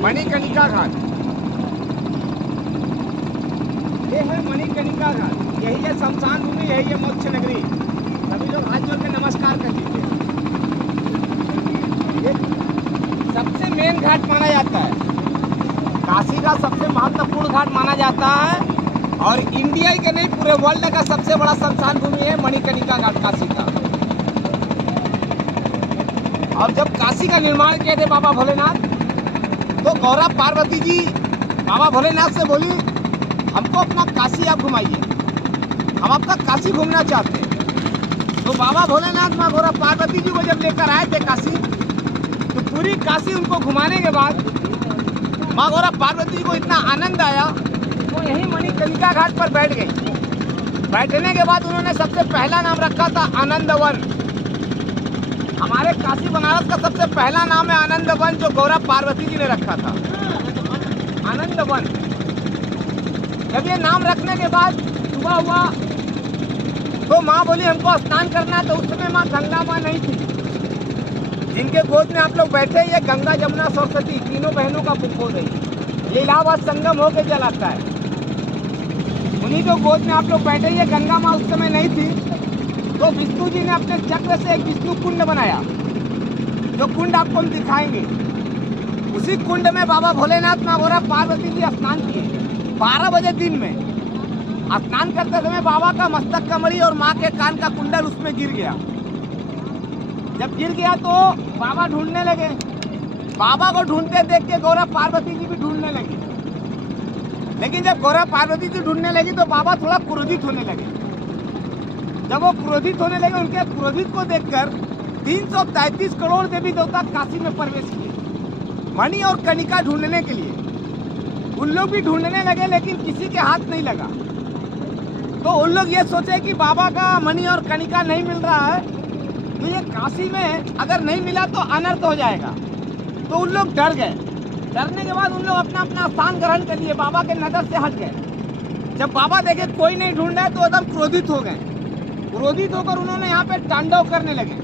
मणिकर्णिका घाट। ये है मणिकर्णिका घाट, यही है शमशान भूमि, यही है मोक्ष नगरी। सभी लोग हाथ जोड़ के नमस्कार कर लीजिए। ये सबसे मेन घाट माना जाता है, काशी का सबसे महत्वपूर्ण घाट माना जाता है और इंडिया के नहीं पूरे वर्ल्ड का सबसे बड़ा शमशान भूमि है मणिकर्णिका घाट काशी का। और जब काशी का निर्माण किए थे बाबा भोलेनाथ, तो गौरा पार्वती जी बाबा भोलेनाथ से बोली, हमको अपना काशी आप घुमाइए, हम आपका काशी घूमना चाहते हैं। तो बाबा भोलेनाथ माँ गौरा पार्वती जी को जब लेकर आए थे काशी, तो पूरी काशी उनको घुमाने के बाद माँ गौरा पार्वती जी को इतना आनंद आया, वो यहीं मणिकर्णिका घाट पर बैठ गई। बैठने के बाद उन्होंने सबसे पहला नाम रखा था आनंद वन। हमारे काशी बनारस का सबसे पहला नाम है आनंद वन, जो गौरा पार्वती जी ने रखा था, आनंद वन। जब ये नाम रखने के बाद सुबह हुआ तो माँ बोली हमको स्नान करना है। तो उस समय माँ गंगा माँ नहीं थी। जिनके गोद में आप लोग बैठे, ये गंगा जमुना सरस्वती तीनों बहनों का गोद है। ये इलाहाबाद संगम होके जलाता है। उन्हीं जो गोद में आप लोग बैठे, ये गंगा माँ उस समय नहीं थी। तो विष्णु जी ने अपने चक्र से एक विष्णु कुंड बनाया, जो कुंड आपको हम दिखाएंगे। उसी कुंड में बाबा भोलेनाथ माँ गौरा पार्वती जी स्नान किए 12 बजे दिन में। स्नान करते समय बाबा का मस्तक कमरी और माँ के कान का कुंडल उसमें गिर गया। जब गिर गया तो बाबा ढूंढने लगे। बाबा को ढूंढते देख के गौरा पार्वती जी भी ढूंढने लगी। लेकिन जब गौरा पार्वती जी ढूंढने लगी तो बाबा थोड़ा क्रोधित होने लगे। जब वो क्रोधित होने लगे, उनके क्रोधित को देखकर 333 करोड़ देवी देवता काशी में प्रवेश किए मणि और कणिका ढूंढने के लिए। उन लोग भी ढूंढने लगे, लेकिन किसी के हाथ नहीं लगा। तो उन लोग ये सोचे कि बाबा का मणि और कणिका नहीं मिल रहा है, तो ये काशी में अगर नहीं मिला तो अनर्थ हो जाएगा। तो उन लोग डर गए। डरने के बाद उन लोग अपना अपना स्थान ग्रहण कर लिए, बाबा के नजर से हट गए। जब बाबा देखे कोई नहीं ढूंढ रहा है तो एकदम क्रोधित हो गए। क्रोधित होकर उन्होंने यहाँ पे तांडव करने लगे।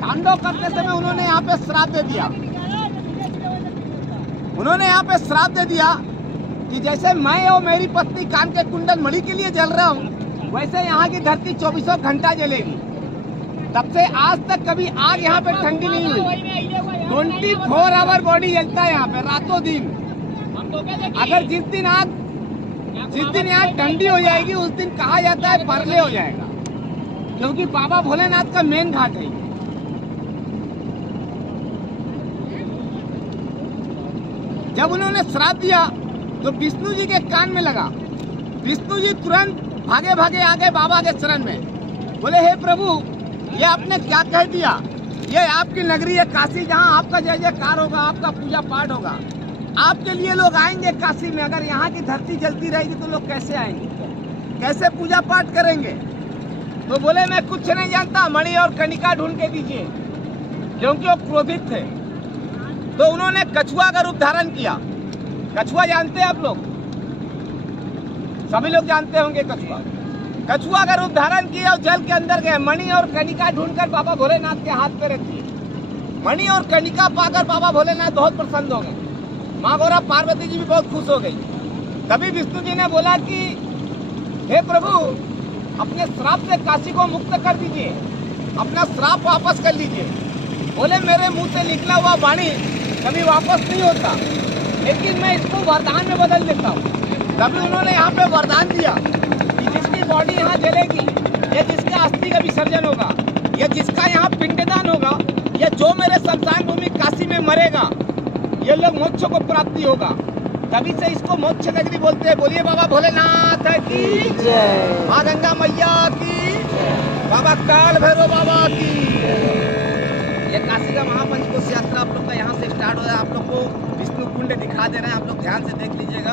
तांडव करते समय उन्होंने यहाँ पे श्राप दे दिया। उन्होंने यहाँ पे श्राप दे दिया कि जैसे मैं और मेरी पत्नी कान के कुंडल मणि के लिए जल रहा हूँ, वैसे यहाँ की धरती 24 घंटा जलेगी। तब से आज तक कभी आग यहाँ पे ठंडी नहीं हुई। 24 आवर बॉडी जलता है यहाँ पे रातों दिन। अगर जिस दिन यहाँ ठंडी हो जाएगी, उस दिन कहा जाता है परले हो जाएगा, क्योंकि बाबा भोलेनाथ का मेन घाट है। जब उन्होंने श्राप दिया तो विष्णु जी के कान में लगा। विष्णु जी तुरंत भागे भागे आ गए बाबा के शरण में। बोले, हे प्रभु, ये आपने क्या कह दिया? ये आपकी नगरी है काशी, जहाँ आपका जय जयकार होगा, आपका पूजा पाठ होगा। आपके लिए लोग आएंगे काशी में। अगर यहाँ की धरती जलती रहेगी तो लोग कैसे आएंगे, कैसे पूजा पाठ करेंगे? तो बोले, मैं कुछ नहीं जानता, मणि और कणिका ढूंढ के दीजिए, क्योंकि वो क्रोधित थे। तो उन्होंने कछुआ का रूप धारण किया। कछुआ जानते हैं आप लोग? सभी लोग जानते होंगे कछुआ। कछुआ का रूप धारण किया और जल के अंदर गए। मणि और कणिका ढूंढकर बाबा भोलेनाथ के हाथ पे रखी। मणि और कणिका पाकर बाबा भोलेनाथ बहुत प्रसन्न हो गए। माँ गौरा पार्वती जी भी बहुत खुश हो गई। तभी विष्णु जी ने बोला कि हे प्रभु, अपने श्राप से काशी को मुक्त कर दीजिए, अपना श्राप वापस कर लीजिए। बोले, मेरे मुंह से निकला हुआ वाणी कभी वापस नहीं होता, लेकिन मैं इसको वरदान में बदल देता हूँ। तभी उन्होंने यहाँ पे वरदान दिया कि जिसकी बॉडी यहाँ जलेगी, ये जिसका अस्थि का विसर्जन होगा, ये जिसका यहाँ पिंडदान होगा, ये जो मेरे शमशान भूमि काशी में मरेगा, ये लोग मोक्ष को प्राप्ति होगा। तभी से इसको मोक्ष नगरी बोलते हैं। बोलिए बाबा भोलेनाथ की जय, माँ गंगा मैया की, बाबा काल भैरव बाबा की। ये काशी का महापंचकोश यात्रा आप लोग का यहाँ से स्टार्ट हो रहा है। आप लोग को विष्णु कुंड दिखा दे रहे हैं, आप लोग ध्यान से देख लीजिएगा।